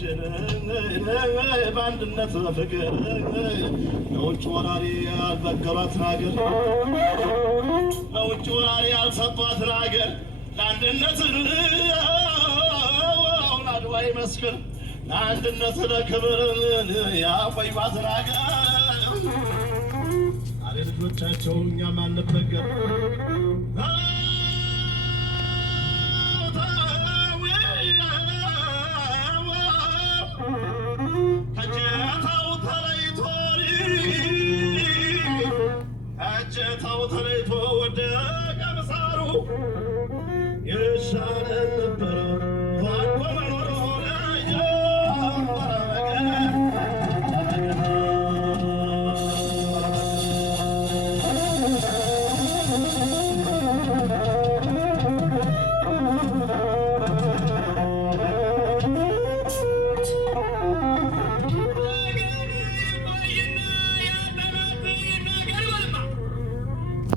ሀገራችን በአንድነት በፍቅር ለውጭ ወራሪ ያልበገሯትን ሀገር ለውጭ ወራሪ ያልሰጧትን ሀገር ለአንድነት አድዋ ይመስክር ለአንድነት ለክብር ያቆዩዋትን ሀገር አለ ልጆቻቸው እኛም አንበገር እጀታው ተለይቶ ወደቀ ምሳሩ ይሻለን ነበረ ባዶ መኖር ሆነ